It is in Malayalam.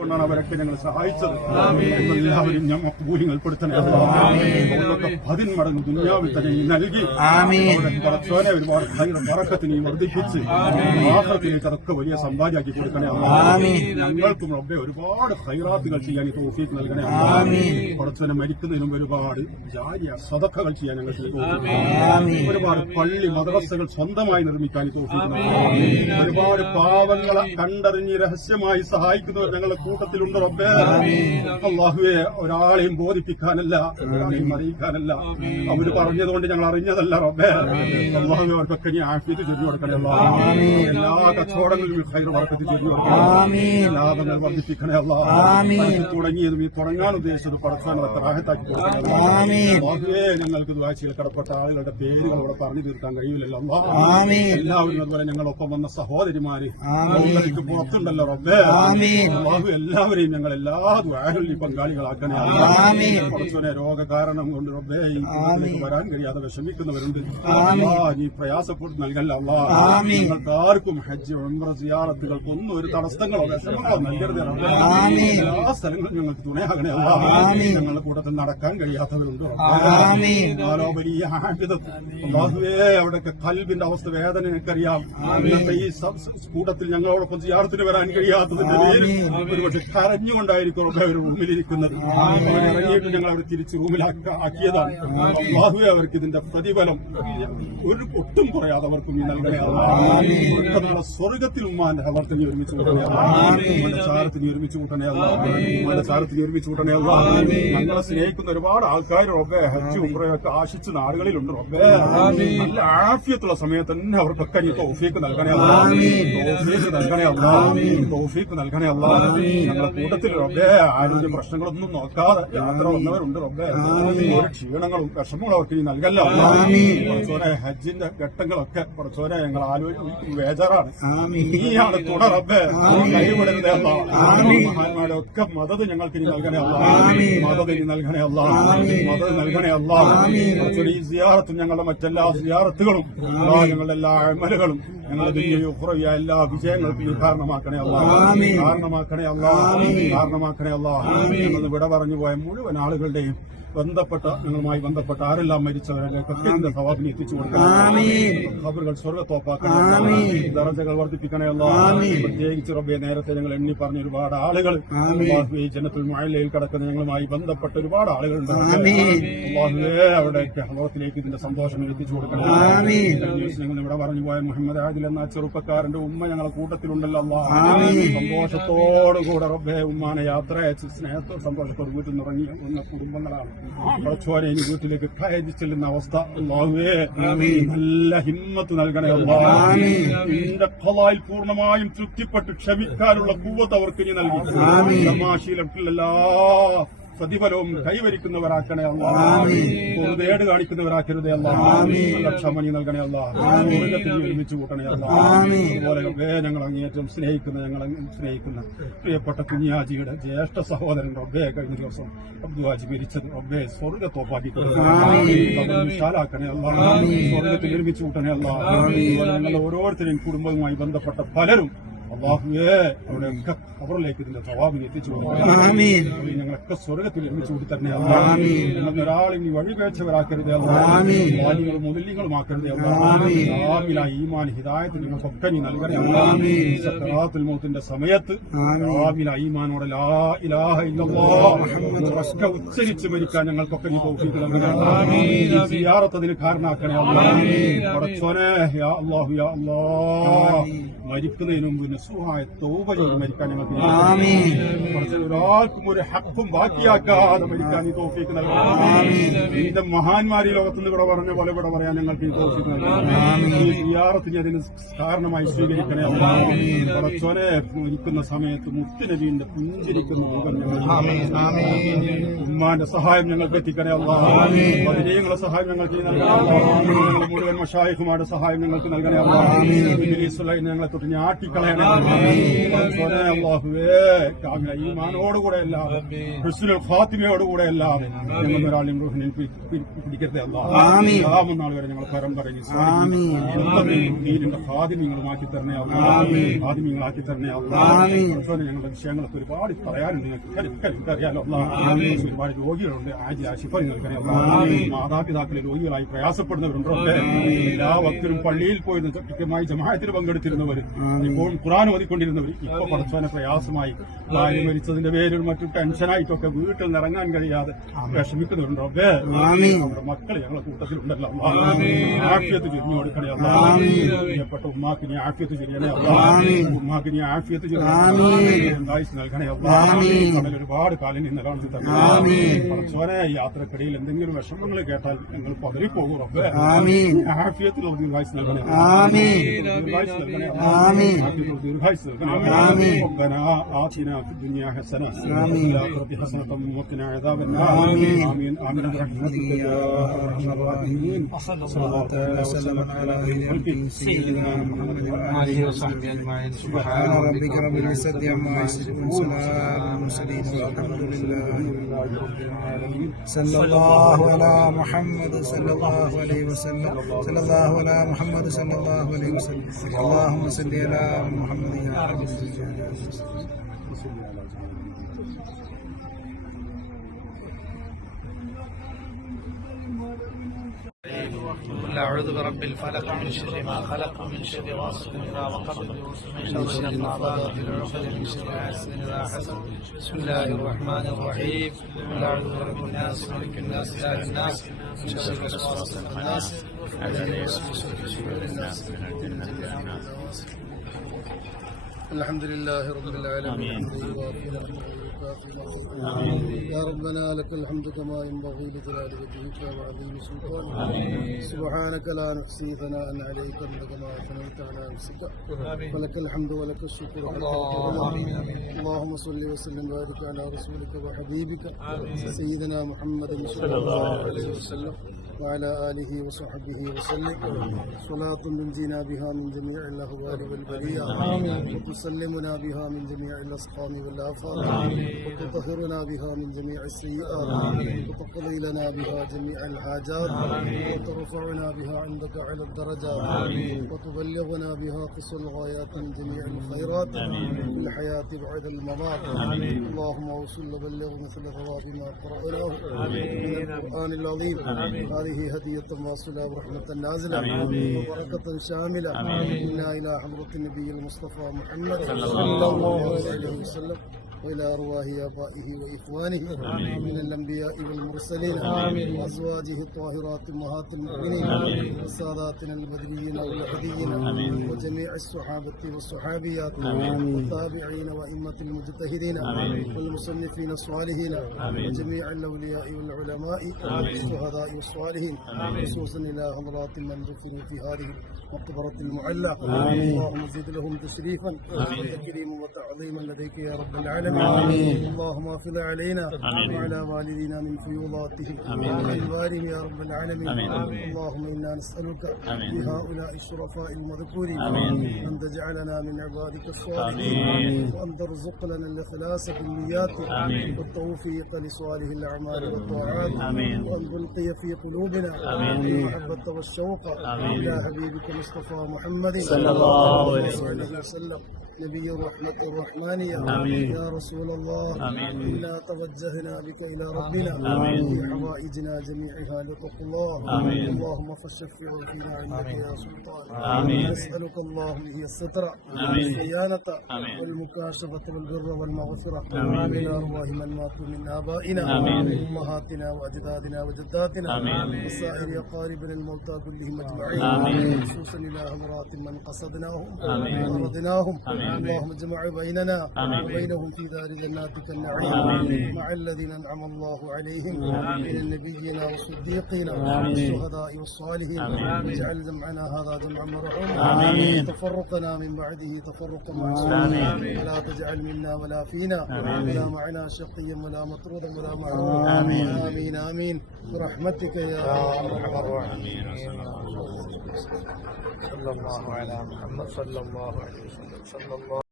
ാണ് അവരൊക്കെ ഞങ്ങൾ സഹായിച്ചത്. എല്ലാവരും ഞങ്ങൾ കൂലിങ്ങൾ പെടുത്തണേ. 10 മടങ്ങ് ദുനിയാവിൽ തന്നെ നൽകി ഒരുപാട് മറക്കത്തിനെ വർദ്ധിപ്പിച്ച് ആഖിറത്തിലേക്ക് അതൊക്കെ വലിയ സമ്പാദ്യമാക്കി കൊടുക്കണേ. ഞങ്ങൾക്കും റബ്ബേ ഒരുപാട് ഖൈറാത്തുകൾ ചെയ്യാൻ തൗഫീഖ് നൽകണേ. പടച്ചവനെ മരിക്കുന്നതിനും ഒരുപാട് ജാരിയ സദഖകൾ ചെയ്യാൻ ഞങ്ങൾക്ക് ഒരുപാട് പള്ളി മദ്രസകൾ സ്വന്തമായി നിർമ്മിക്കാൻ തൗഫീഖ് നൽകണേ. ഒരുപാട് പാവങ്ങളെ കണ്ടറിഞ്ഞ് രഹസ്യമായി സഹായിക്കുന്നവർ ഞങ്ങളുടെ കൂട്ടത്തിലുണ്ട് റബ്ബേ. അല്ലാഹുവേ, ഒരാളെയും ബോധിപ്പിക്കാനല്ല, ഒരാളെയും അറിയിക്കാനല്ല, അവര് പറഞ്ഞതുകൊണ്ട് ഞങ്ങൾ അറിഞ്ഞതല്ല റബ്ബേ. അല്ലാഹുവേ, അവർക്കൊക്കെ നീ ആഫിയത്ത് ചെയ്തു കൊടുക്കണേ. എല്ലാ കച്ചവടങ്ങളിലും ഖൈർ ബറക്കത്ത് ചെയ്തു കൊടുക്കണേ. ലാഭങ്ങൾ വർദ്ധിപ്പിക്കണേ. തുടങ്ങിയതും ഈ തുടങ്ങാൻ ഉദ്ദേശിച്ചത് പടച്ചവങ്ങളൊക്കെ റാഹത്താക്കി കൊടുക്കണേ. അല്ലാഹുവേ, ഞങ്ങൾക്ക് ദുആ ചെയ്ത് കടപ്പെട്ട ആളുകളുടെ പേരുകൾ ഇവിടെ പറഞ്ഞു തീർക്കാൻ കഴിയില്ലല്ലോ. എല്ലാവരും അതുപോലെ ഞങ്ങളൊപ്പം വന്ന സഹോദരിമാര് ഞങ്ങൾക്ക് പുറത്തുണ്ടല്ലോ റബ്ബേ. അല്ലാഹു എല്ലാവരെയും ഞങ്ങൾ എല്ലാ ദുആകളിലും പങ്കാളികളാക്കണേ. കുറച്ചുനെ രോഗകാരണം കൊണ്ട് റബ്ബേ വരാൻ കഴിയാതെ വിഷമിക്കുന്നവരുണ്ട്. നീ പ്രയാസപ്പെട്ട് നൽകല്ല അല്ലാഹ്. ഞങ്ങൾക്ക് ആർക്കും ഹജ്ജ് ഉംറ സിയാറത്തുകൾക്കൊന്നും ഒരു തടസ്സങ്ങളോ വിഷമങ്ങളോ നൽകരുത് റബ്ബേ. എല്ലാ സ്ഥലങ്ങളും ഞങ്ങൾക്ക് തുണയാകണേ അല്ലാഹ്. ഞങ്ങളുടെ കൂട്ടത്തിൽ നടക്കാൻ കഴിയാത്തവരുണ്ട് വലിയ അല്ലാഹുവേ, അവിടെയൊക്കെ ഖൽബിന്റെ അവസ്ഥ വേദന എനിക്കറിയാം. ഇന്നത്തെ ഈ കൂട്ടത്തിൽ ഞങ്ങളോടൊപ്പം സിയാറത്തിന് വരാൻ കഴിയാത്തതിന്റെ പേരിൽ ഒരുപക്ഷെ കരഞ്ഞുകൊണ്ടായിരിക്കും അവർ റൂമിലിരിക്കുന്നത്. ഇറങ്ങിയിട്ട് ഞങ്ങൾ അവർ തിരിച്ച് റൂമിലാക്കിയതാണ്. അല്ലാഹുവേ, അവർക്ക് ഇതിന്റെ പ്രതിഫലം ഒട്ടും കുറയാതെ അവർക്കും നീ നൽകണേ. നാളെ സ്വർഗത്തിൽ ഉമ്മാന്റെ ഹവർത്തിന് ഒരുമിച്ച് കൂട്ടണേ. ചാരത്തിന് ഒരുമിച്ച് കൂട്ടണേ. ഉമ്മാന്റെ ചാരത്തിന് ഒരുമിച്ച് കൂട്ടണേ. ഞങ്ങളെ സ്നേഹിക്കുന്ന ഒരുപാട് ആൾക്കാർ റബ്ബേ ഹജ്ജ് ഉംറയൊക്കെ ആശിച്ച് നാടുകളിലുണ്ട് റബ്ബേ. നല്ല ആഫിയത്തുള്ള സമയത്ത് തന്നെ അവർക്കൊക്കെ നീ തൗഫീഖ് നൽകണേ. തൗഫീഖ് നൽകണേ. തൗഫീഖ് നൽകണേ. ഞങ്ങളുടെ കൂട്ടത്തിൽ റബ്ബേ ആരോഗ്യ പ്രശ്നങ്ങളൊന്നും നോക്കാതെ യാത്ര വന്നവരുണ്ട് റബ്ബേ. ഒരു ക്ഷീണങ്ങളും വിഷമങ്ങളും അവർക്ക് നീ നൽകല്ല. കുറച്ചോരെ ഹജ്ജിന്റെ ഘട്ടങ്ങളൊക്കെ കുറച്ചോരെ ഞങ്ങൾ ആലോചിക്കും വേജാറാണ്. നീയാണ് തുണ റബ്ബേ. കൈവിടരുതേ അല്ലാ. മഹാന്മാരുടെ ഒക്കെ മദത് ഞങ്ങൾക്ക് നീ നൽകണേ അല്ലാ. മദത് നീ നൽകണേ അല്ലാ. മദത് നൽകണേ അല്ലാ. കുറച്ചൊരു ഈ സിയാറത്തും ഞങ്ങളുടെ മറ്റെല്ലാ സിയാറത്തുകളും ഞങ്ങളുടെ എല്ലാ അമലുകളും ഞങ്ങളുടെ എല്ലാ വിജയങ്ങൾക്കും നീ കാരണമാക്കണേ അല്ലാ. കാരണമാക്കണേ അല്ലാ. കാരണമാക്കണേ അല്ലാ. ഞങ്ങൾ വിട പറഞ്ഞു പോയ മുഴുവൻ ആളുകളുടെയും ഞങ്ങളുമായി ബന്ധപ്പെട്ട ആരെല്ലാം മരിച്ചവരിലേക്കൊക്കെ സവാബിനെ എത്തിച്ചു കൊടുക്കണം. ഖബറുകൾ സ്വർഗ്ഗത്തോപ്പാക്കണേ. ദറജകൾ വർദ്ധിപ്പിക്കണേ അല്ലാഹ്. പ്രത്യേകിച്ച് റബ്ബേ, നേരത്തെ ഞങ്ങൾ എണ്ണി പറഞ്ഞ ഒരുപാട് ആളുകൾ ഈ ജന്നത്തുൽ മുഅല്ലയിൽ കിടക്കുന്ന ഞങ്ങളുമായി ബന്ധപ്പെട്ട ഒരുപാട് ആളുകളുണ്ട്. അല്ലാഹുവേ, അവിടെയൊക്കെ ഹളറത്തിലേക്ക് ഇതിന്റെ സന്തോഷം എത്തിച്ചു കൊടുക്കണം. ഞങ്ങൾ ഇവിടെ പറഞ്ഞു പോയ മുഹമ്മദ് ആദിൽ എന്ന ചെറുപ്പക്കാരന്റെ ഉമ്മ ഞങ്ങളെ കൂട്ടത്തിലുണ്ടല്ലോ അല്ലാഹ്. സന്തോഷത്തോടുകൂടെ റബ്ബേ ഉമ്മാനെ യാത്ര അയച്ച് സ്നേഹത്തോട് സന്തോഷത്തോട് വീട്ടിൽ നിന്നിറങ്ങി വന്ന കുടുംബങ്ങളാണ്. കുറച്ചോരെ ഇനി വീട്ടിലേക്ക് കയറി ചെല്ലുന്ന അവസ്ഥ അല്ലാഹുവേ നല്ല ഹിമ്മത്ത് നൽകണേ അല്ലാഹ്. നിന്റെ ഖളായിൽ പൂർണ്ണമായും തൃപ്തിപ്പെട്ട് ക്ഷമിക്കാനുള്ള ഖുവ്വത്ത് അവർക്ക് നീ നൽകി. തമാശയിലെല്ലാ പ്രതിഫലവും കൈവരിക്കുന്നവരാക്കണേ അല്ലാഹ്. പൊറുതേട് കാണിക്കുന്നവരാക്കരുതേ അല്ലാഹ്. ക്ഷമ നീ നൽകണേ അല്ലാഹ്. ഒരുമിച്ച് കൂട്ടണേ അല്ലാഹ്. അതുപോലെ ഞങ്ങൾ അങ്ങേറ്റം സ്നേഹിക്കുന്ന പ്രിയപ്പെട്ട കുഞ്ഞാജിയുടെ ജ്യേഷ്ഠ സഹോദരൻ റബ്ബേ കഴിഞ്ഞ ദിവസം അബ്ദുഹാജി മരിച്ചത് റബ്ബേ സ്വർഗ്ഗത്തോപ്പാക്കി വിശാലാക്കണേ അല്ലാഹ്. സ്വർഗ്ഗത്തിൽ ഒരുമിച്ച് കൂട്ടണേ അല്ലാഹ്. ഞങ്ങളുടെ ഓരോരുത്തരെയും കുടുംബവുമായി ബന്ധപ്പെട്ട പലരും അല്ലാഹുവേ അവിടെയൊക്കെ ഖബറിലേക്ക് ഇതിന്റെ സവാബിനെ എത്തിച്ചു കൊടുക്കണം. ഞങ്ങളൊക്കെ സ്വർഗ്ഗത്തിൽ ഒരുമിച്ച് കൂടി തന്നെ അല്ലാഹ്. ഒരാളെ നീ വഴിപേച്ചവരാക്കരുതേ അല്ലാഹ്. മുതലിങ്ങളുമാക്കരുതേ അല്ലാഹ്. ഈമാൻ ഹിദായത്ത് ഞങ്ങൾക്കൊക്കെ നീ നൽകണേ അല്ലാഹ്. സക്കറാത്തുൽ മൗത്തിന്റെ സമയത്ത് ഈമാനോടെ ലാ ഇലാഹ ഇല്ലല്ലാഹ് ഉച്ചരിച്ച് മരിക്കാൻ ഞങ്ങൾക്കൊക്കെ നീ തൗഫീഖ് നൽകണേ അല്ലാഹ്. സിയാറത്ത് അതിന് കാരണമാക്കണേ അല്ലാഹ്. പടച്ചോനെ യാ അല്ലാഹു യാ അല്ലാഹ്, മരിക്കുന്നതിന് മുമ്പ് നസുഹായ തൗബ ചെയ്ത് മരിക്കാൻ ഞങ്ങൾക്ക് ഒരാൾക്കും ഒരു ഹക്കും ബാക്കിയാക്കാതെ മരിക്കാൻ ഈ തൗഫീഖ് നൽകണം. നിന്റെ മഹാന്മാരി ലോകത്തുനിന്ന് ഇവിടെ പറഞ്ഞ പോലെ ഇവിടെ പറയാൻ ഞങ്ങൾക്ക് ഈ തൗഫീഖ് നൽകണം. ഈ സിയാറത്തിന് അതിന് കാരണമായി സ്വീകരിക്കണേ അല്ലാഹ്. പടച്ചോനെ മരിക്കുന്ന സമയത്ത് മുത്തുനബിയുടെ പുഞ്ചിരിക്കുന്ന മുഖം ഉമ്മാന്റെ സഹായം ഞങ്ങൾക്ക് എത്തിക്കണേ അല്ലാഹ്. പതിനേങ്ങളുടെ സഹായം ഞങ്ങൾക്ക് നൽകണേ. മുഴുവൻ മശായിഖുമാരുടെ സഹായം ഞങ്ങൾക്ക് നൽകണേ അല്ലാഹ്. ഞങ്ങളെ തൊട്ട് ഞാട്ടിക്കളയണേ. അല്ലാഹുവേ കാമില ഈമാനോടുകൂടെ അല്ലാതെ ഹുസ്നുൽ ഖാത്തിമയോടുകൂടെ അല്ലാതെ ഞങ്ങൾ ഒരാളും റൂഹിനെ പിടിക്കരുത് അല്ലാഹ്. നാൾ വരെ ഞങ്ങൾ പരമ്പരയിൽ ദീനിന്റെ ഖാദിമീങ്ങളാക്കി തരണേ അല്ലാഹ്. ഖാദിമീങ്ങളാക്കി തരണേ അല്ലാഹ്. ഞങ്ങളുടെ വിഷയങ്ങളൊക്കെ ഒരുപാട് പറയാനുണ്ട് നിങ്ങൾക്ക് അറിയാലോ അല്ലാഹ്. ഒരുപാട് രോഗികളുണ്ട്. ആശിഫ നിങ്ങൾക്കറിയാം. മാതാപിതാക്കളെ രോഗികളായി പ്രയാസപ്പെടുന്നവരുണ്ടോ? എല്ലാ വക്തിലും പള്ളിയിൽ പോയി കൃത്യമായി ജമാഅത്തിന് പങ്കെടുത്തിരുന്നവർ, ഇപ്പോൾ ഖുർആൻ ഓതിക്കൊണ്ടിരുന്നവർ, ഇപ്പൊ പടച്ചവനെ പ്രയാസമായി ഭാര്യ മരിച്ചതിന്റെ പേരിൽ മറ്റും ടെൻഷനായിട്ടൊക്കെ വീട്ടിൽ നിന്ന് ഇറങ്ങാൻ കഴിയാതെ വിഷമിക്കുന്നുണ്ടോ? നമ്മുടെ മക്കൾ ഞങ്ങളെ കൂട്ടത്തിലുണ്ടല്ലോ. ആഫിയത്ത് ചൊരിഞ്ഞു കൊടുക്കണേ അല്ലാഹ്. പ്രിയപ്പെട്ട ഉമ്മാക്ക് നീ ആഫിയത്ത് ചൊരിയണേ അല്ലാഹ്. ഉമ്മാക്ക് നീ ആഫിയത്ത് നൽകണേ അല്ലാഹ്. ഒരുപാട് കാലം നിന്ന് പടച്ചവനെ യാത്രക്കിടയിൽ എന്തെങ്കിലും വിഷമങ്ങൾ കേട്ടാൽ ഞങ്ങൾ പതറിപ്പോകും. ആഫിയത്തിലുള്ള ദീർഘായുസ് നൽകണേ. ദീർഘായുസ് നൽകണേ. ربنا آتنا في الدنيا حسنة وفي الآخرة حسنة وقنا عذاب النار. آمين آمين برحمتك يا أرحم الراحمين. صلى الله وسلم على خير سيدنا محمد وآله وصحبه أجمعين. سبحان ربك رب العزة عما يصفون سلام المرسلين والحمد لله رب العالمين. صلى الله على محمد صلى الله عليه وسلم. صلى الله على محمد صلى الله عليه وسلم. اللهم صل على محمد يا رب قل أعوذ برب الفلق من شر ما خلق ومن شر غاسق إذا وقب من شر النفاثات في العقد من شر حاسد إذا حسد. بسم الله الرحمن الرحيم. قل أعوذ برب الناس ملك الناس إله الناس من شر الوسواس الخناس الذي يوسوس في صدور الناس من الجنة والناس. الحمد لله رب العالمين. يا ربنا لك الحمد كما ينبغي لجلال وجهك وعظيم سلطانك. سبحانك لا نحصي ثناء عليك انت كما اثنيت على نفسك ولك الحمد ولك الشكر. اللهم صل وسلم وبارك على رسولك وحبيبك سيدنا محمد صلى الله عليه وسلم وعلى آله وصحبه وسلم. صلاة تنجينا بها من جميع الأهوال والبلية وتسلمنا بها من جميع الأسقام والآفات وتطهرنا بها من جميع السيئات وتقضي لنا بها جميع الحاجات وترفعنا بها عندك على الدرجات وتبلغنا بها قصى الغايات من جميع الخيرات في الحياة بعد الممات. اللهم وصل وبلغ مثل ثواب ما قرأناه من القرآن العظيم. هذه هدية واصلة ورحمة نازلة وبركة شاملة منا إلى حضرة النبي المصطفى محمد صلى الله عليه وسلم وإلى أرواح آبائه وإخوانه من الأنبياء والمرسلين وأزواجه الطاهرات أمهات المؤمنين وساداتنا البدريين والأحديين وجميع الصحابة والصحابيات والتابعين وأئمة المجتهدين والمصنفين الصالحين وجميع الأولياء والعلماء والشهداء والصالحين خصوصا إلى حضرات من دفنوا في هذه المقبرة المعلى. اللهم زد لهم تشريفا وتكريما وتعظيما لديك يا رب العالمين. اللهم افض علينا وعلى والدينا من فيوضاتهم وانوارهم يا رب العالمين. اللهم انا نسالك بهؤلاء الشرفاء المذكورين ان تجعلنا من عبادك الصالحين وان ترزق لنا الاخلاص في النيات والتوفيق لصالح الاعمال والطاعات وان تلقي في قلوبنا المحبه والشوق الى حبيبك مصطفى محمد صلى الله عليه وسلم نبي الرحمة الرحمانية. يا رسول الله إنا توجهنا بك إلى ربنا في حوائجنا جميعها لتقى الله. اللهم فشفع فينا عندك يا سلطان. نسألك اللهم هي الستر والصيانة والمكاشفة والبر والمغفرة إلى أرواح من ماتوا من آبائنا وأمهاتنا وأجدادنا وجداتنا وسائر أقاربنا الموتى كلهم أجمعين خصوصا إلى حضرات من قصدناهم وأرضناهم. اللهم اجمع بيننا وبينهم في دار جناتك النعيم مع الذين انعم الله عليهم من النبيين والصديقين والشهداء والصالحين. اجعل جمعنا هذا جمعا مرحوما تفرقنا من بعده تفرقا معصوما ولا تجعل منا ولا فينا ولا معنا شقيا ولا مطرودا ولا محروما. امين امين برحمتك يا ارحم الراحمين. صلى الله على محمد صلى الله عليه وسلم. صلى الله